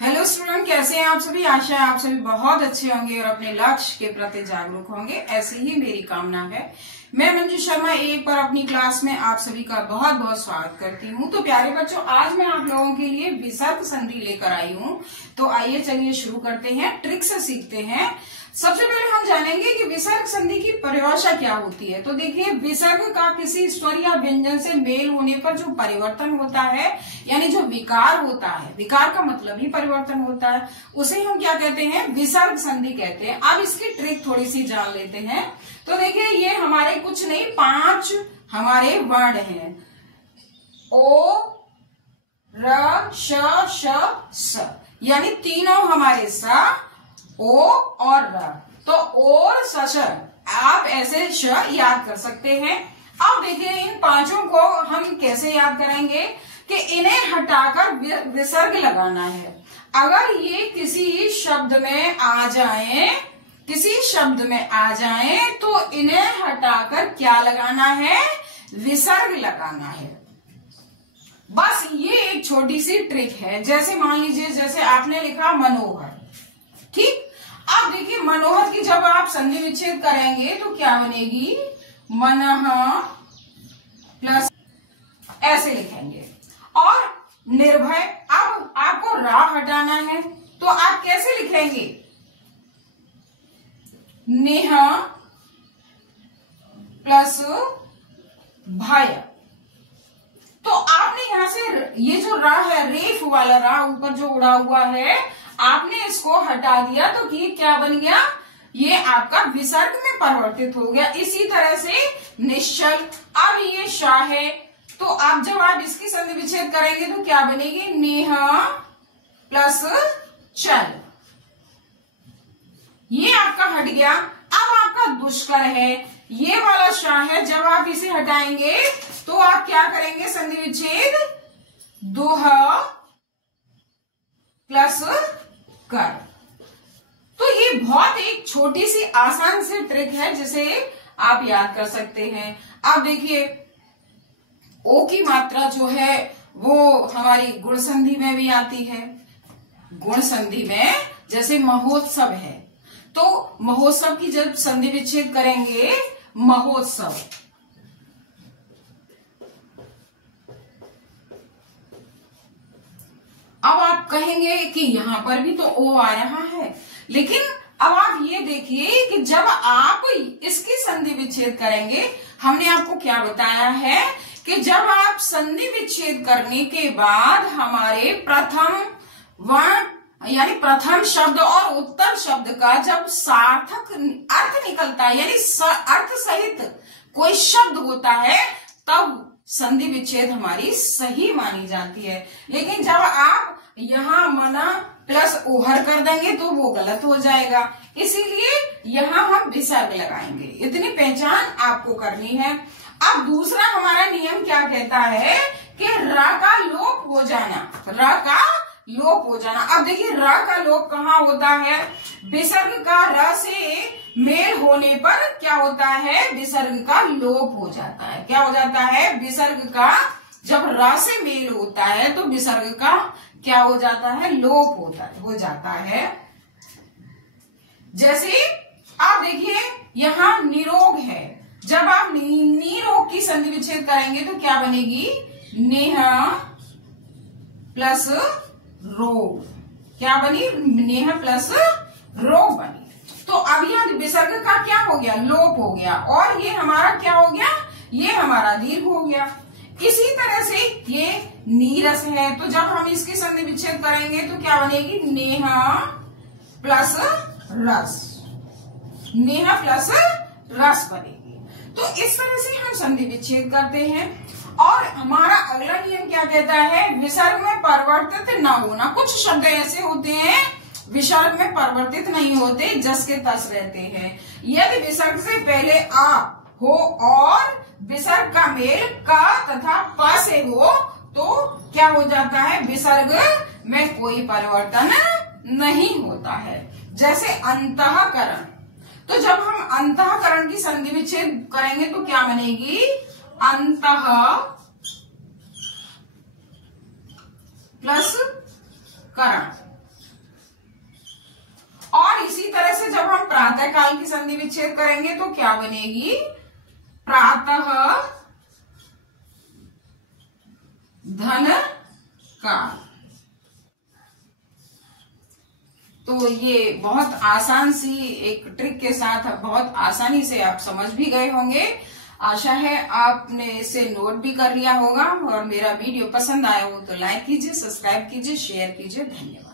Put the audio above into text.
Hello student, कैसे हैं आप सभी। आशा है आप सभी बहुत अच्छे होंगे और अपने लक्ष्य के प्रति जागरूक होंगे, ऐसी ही मेरी कामना है। मैं मंजू शर्मा एक बार अपनी क्लास में आप सभी का बहुत बहुत स्वागत करती हूँ। तो प्यारे बच्चों, आज मैं आप लोगों के लिए विसर्ग संधि लेकर आई हूँ। तो आइए चलिए शुरू करते हैं, ट्रिक से सीखते हैं। सबसे पहले हम जानेंगे कि विसर्ग संधि की परिभाषा क्या होती है। तो देखिए, विसर्ग का किसी स्वर या व्यंजन से मेल होने पर जो परिवर्तन होता है, यानी जो विकार होता है, विकार का मतलब ही परिवर्तन होता है, उसे हम क्या कहते हैं, विसर्ग संधि कहते हैं। अब इसकी ट्रिक थोड़ी सी जान लेते हैं। तो देखिए, ये हमारे कुछ नहीं 5 हमारे वर्ण हैं, ओ र श श स, यानी तीनों हमारे स, ओ और र। तो और स आप ऐसे श याद कर सकते हैं। अब देखिए, इन पांचों को हम कैसे याद करेंगे कि इन्हें हटाकर विसर्ग लगाना है। अगर ये किसी शब्द में आ जाए, तो इन्हें हटाकर क्या लगाना है, विसर्ग लगाना है। बस ये एक छोटी सी ट्रिक है। जैसे मान लीजिए, जैसे आपने लिखा मनोहर, ठीक। अब देखिए, मनोहर की जब आप संधि विच्छेद करेंगे तो क्या बनेगी, मनः प्लस, ऐसे लिखेंगे। और निर्भय, अब आपको रा हटाना है तो आप कैसे लिखेंगे, नेह प्लस भय। तो आपने यहां से ये जो रा है, रेफ वाला रा ऊपर जो उड़ा हुआ है, आपने इसको हटा दिया तो ये क्या बन गया, ये आपका विसर्ग में परिवर्तित हो गया। इसी तरह से निश्चल, अब ये शा है, तो आप जब आप इसकी संधि विच्छेद करेंगे तो क्या बनेगी, नेह प्लस चल, ये आपका हट गया। अब आपका दुष्कर है, ये वाला शा है, जब आप इसे हटाएंगे तो आप क्या करेंगे, संधि विच्छेद दोह प्लस कर। तो ये बहुत एक छोटी सी आसान सी ट्रिक है जिसे आप याद कर सकते हैं। अब देखिए, ओ की मात्रा जो है वो हमारी गुण संधि में भी आती है। गुण संधि में जैसे महोत्सव है, तो महोत्सव की जब संधि विच्छेद करेंगे, महोत्सव, अब आप कहेंगे कि यहां पर भी तो ओ आ रहा है, लेकिन अब आप ये देखिए कि जब आप इसकी संधि विच्छेद करेंगे, हमने आपको क्या बताया है कि जब आप संधि विच्छेद करने के बाद हमारे प्रथम वर्ण यानी प्रथम शब्द और उत्तर शब्द का जब सार्थक अर्थ निकलता है, यानी अर्थ सहित कोई शब्द होता है, तब संधि विच्छेद हमारी सही मानी जाती है। लेकिन जब आप यहाँ मना प्लस ओहर कर देंगे तो वो गलत हो जाएगा, इसीलिए यहाँ हम विसर्ग लगाएंगे। इतनी पहचान आपको करनी है। अब दूसरा हमारा नियम क्या कहता है कि र का लोप हो जाना, र का लोप हो जाना। अब देखिए, र का लोप कहाँ होता है, विसर्ग का र से मेल होने पर क्या होता है, विसर्ग का लोप हो जाता है। क्या हो जाता है, विसर्ग का जब र से मेल होता है तो विसर्ग का क्या हो जाता है, लोप हो जाता है। जैसे आप देखिए, यहाँ निरोग है, जब आप निरोग की संधि विच्छेद करेंगे तो क्या बनेगी, नेह प्लस रोग, क्या बनी, नेह प्लस रोग बनी। तो अब यह विसर्ग का क्या हो गया, लोप हो गया, और ये हमारा क्या हो गया, ये हमारा दीर्घ हो गया। इसी तरह से ये नीरस है, तो जब हम इसकी संधि विच्छेद करेंगे तो क्या बनेगी, नेह प्लस रस, नेह प्लस रस बनेगी। तो इस तरह से हम संधि विच्छेद करते हैं। और हमारा अगला नियम क्या कहता है, विसर्ग में परिवर्तित न होना। कुछ शब्द ऐसे होते हैं विसर्ग में परिवर्तित नहीं होते, जस के तस रहते हैं। यदि विसर्ग से पहले आ हो और विसर्ग का मेल का तथा प से हो तो क्या हो जाता है, विसर्ग में कोई परिवर्तन नहीं होता है। जैसे अंतःकरण, तो जब हम अंतःकरण की संधि विच्छेद करेंगे तो क्या बनेगी, अंतः प्लस करण, प्रातः काल की संधि विच्छेद करेंगे तो क्या बनेगी? प्रातः धन काल। तो ये बहुत आसान सी एक ट्रिक के साथ बहुत आसानी से आप समझ भी गए होंगे। आशा है आपने इसे नोट भी कर लिया होगा, और मेरा वीडियो पसंद आया हो तो लाइक कीजिए, सब्सक्राइब कीजिए, शेयर कीजिए। धन्यवाद।